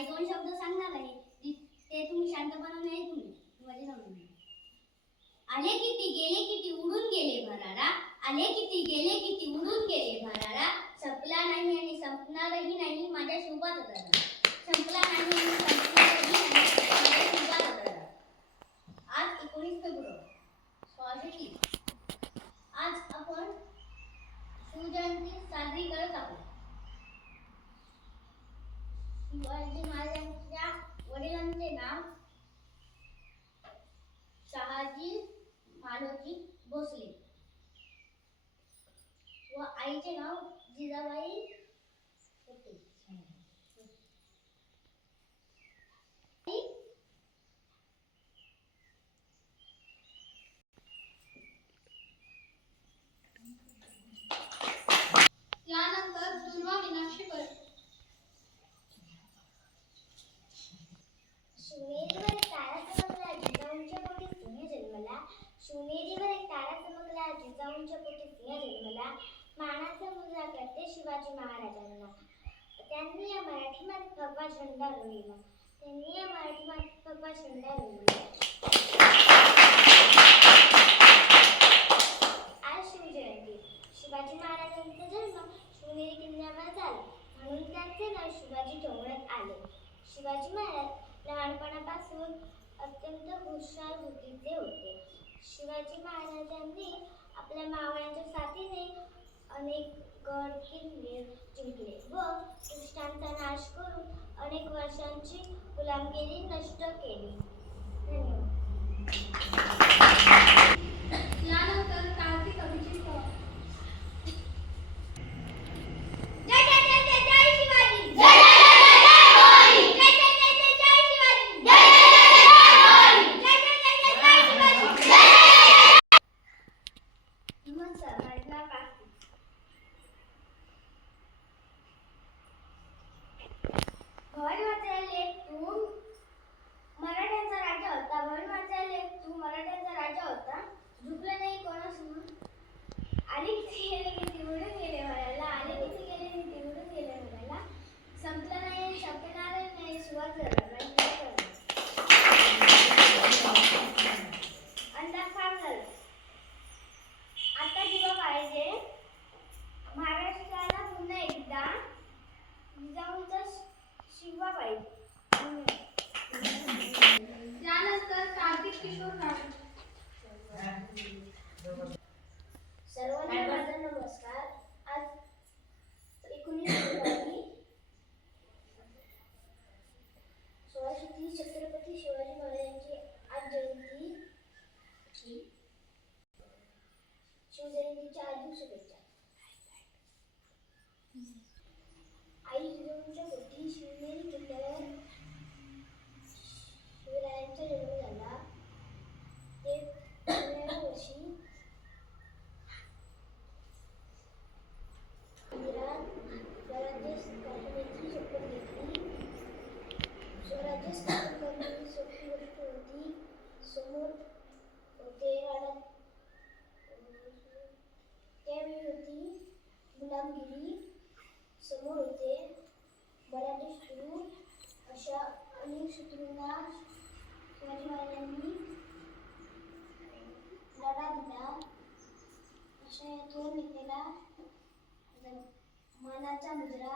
काही दोन शब्द सांगणार आहे ते तुम्ही शांतपणाने ऐकून घ्या. माझे नाव आले किती गेले किती उडून गेले भरारा, आले किती गेले किती उडून गेले भरारा, संपला नाही आणि संपणारही नाही माझ्या शिवबाचा दरारा, संपला नाही आणि संपणारही नाही माझ्या शिवबाचा दरारा. आज 19 फेब्रुवारी 1630. आज आपण शिवजयंती साजरी करत आहोत. शिवाजी महाराजांच्या वडिलांचे नाव शहाजी मालोजी भोसले व आईचे नाव जिजाबाई होते. त्यानंतर दुर्वा मीनाक्षी शिवनेरीवर एक तारा चमकला जिजाऊंच्या पोटी सिंह जन्मला, शिवनेरीवर एक तारा चमकला जिजाऊंच्या पोटी सिंह जन्मला, मानाचा मुलगा करते शिवाजी महाराजांना. त्यांनी या मराठीमध्ये भगवा झेंडा रोविला, त्यांनी या मराठीमध्ये भगवा झेंडा रोविला. आज शिवजयंती. शिवाजी महाराजांचा जन्म शिवनेरी किल्ल्यावर झाला म्हणून त्यांचे नाव शिवाजी ठेवण्यात आले. शिवाजी महाराज लहानपणापासून अत्यंत हुशार बुद्धीचे होते. शिवाजी महाराजांनी आपल्या मावळ्यांच्या साथीने अनेक गड किल्ले जिंकले व दुष्टांचा नाश करून अनेक वर्षांची गुलामगिरी नष्ट केली. धन्यवाद. यानंतर कार्तिक अभिजित किशोर सर्वांना माझा नमस्कार. आज 19 फेब्रुवारी 1630 छत्रपती शिवाजी महाराजांची आज जयंती. शिवजयंतीच्या हार्दिक शुभेच्छा. आई जिजाऊंच्या पोटी शिवनेरी किल्ल्यावर शिवरायांचा जन्म झाला. ते 15व्या वर्षी स्वराज्य स्थापनेची शपथ घेतली. स्वराज्य स्थापन करण्याची सोपी गोष्ट होती. समोर होते राणा, त्यावेळी होती गुलामगिरी, समोर होते मराठी शत्रू. अशा अनेक शत्रूंना शिवाजी महाराजांनी लढा दिला. अशा या थोर नेत्याला मानाचा मुजरा